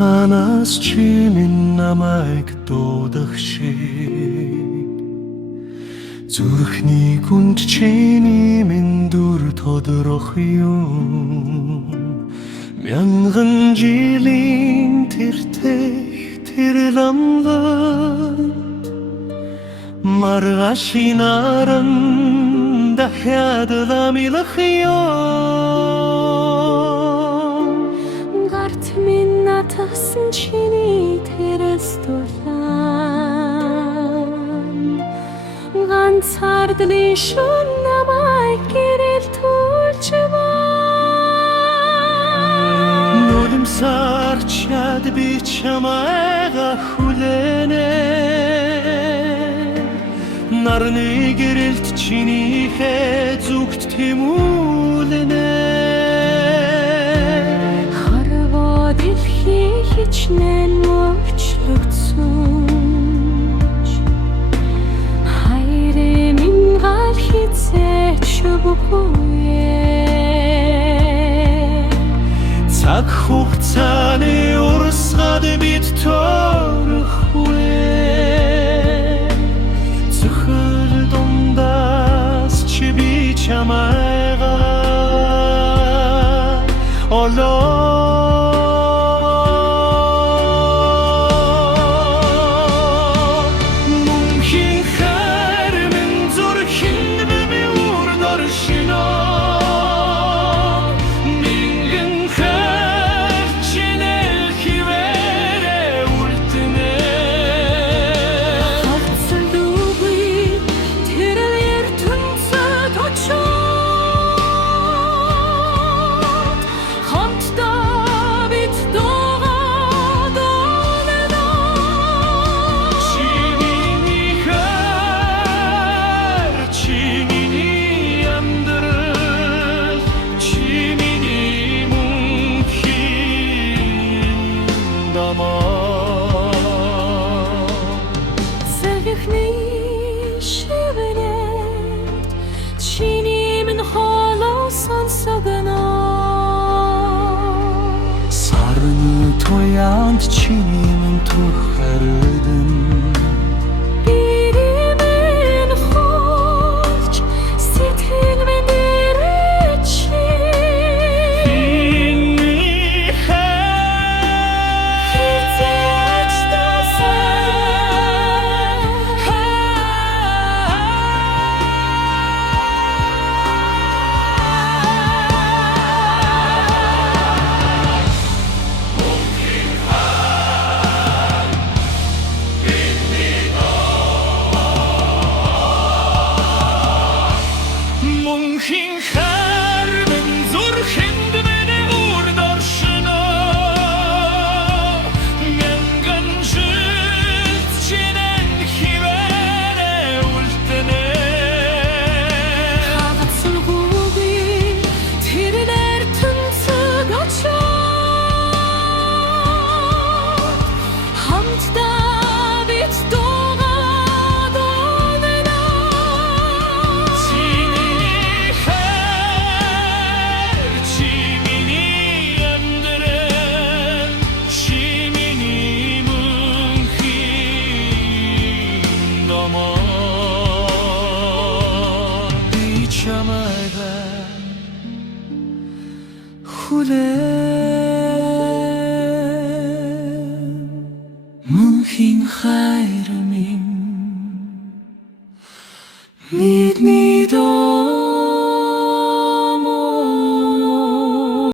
танаас чи минь намайг дуудах шиг зүрхний гүнд чиний минь дүр тодорох юм мянган жилийн тэр ламлаг маргааш наран дахиад ламилах юм гарт минь натасан чиний тэрэс дулаан ганцаардлын шөн намайг гэрэлтүүлж нулимсаар чад би чамайга хүлэнэ нарны гэрэлт чинийхээ зүгт тэмүүлнэ харваа дэлхий хичнээн мөчлөгдсөн хайрын минь гал хизээч бүхүүе цаг хугацааны урсгад бид торхгүй цөхөл дундаас чи би чамайга мөнхийн хайр минь зүрхэнд бими урдоршино мингэн хайр чиний хивээрэ үлдэнэ хавцал дүүгүй тэр ертөнцөд очоод хамтдаа бид дуугаад олно чи миний хайр чи миний амьдрал чи миний мөнхийн дамаа Сэлхний шивнэт чиний минь холоо сонсогно сарны тоянд чиний минь турхардан биримэн холч сэтгэл минь дэрчи миний хайр хизээч мөнхийн хайр минь зүрхэнд бими урдоршино мянган жил чиний хивээрэ үлдэнэ хавцал дүүгүй тэр ертөнцөд очоод хамтдаа бид дуугаад олно чиний хайр чи миний амьдрал чи миний мөнхийн дамаа би чамайга хүлээн мөнхийн хайр минь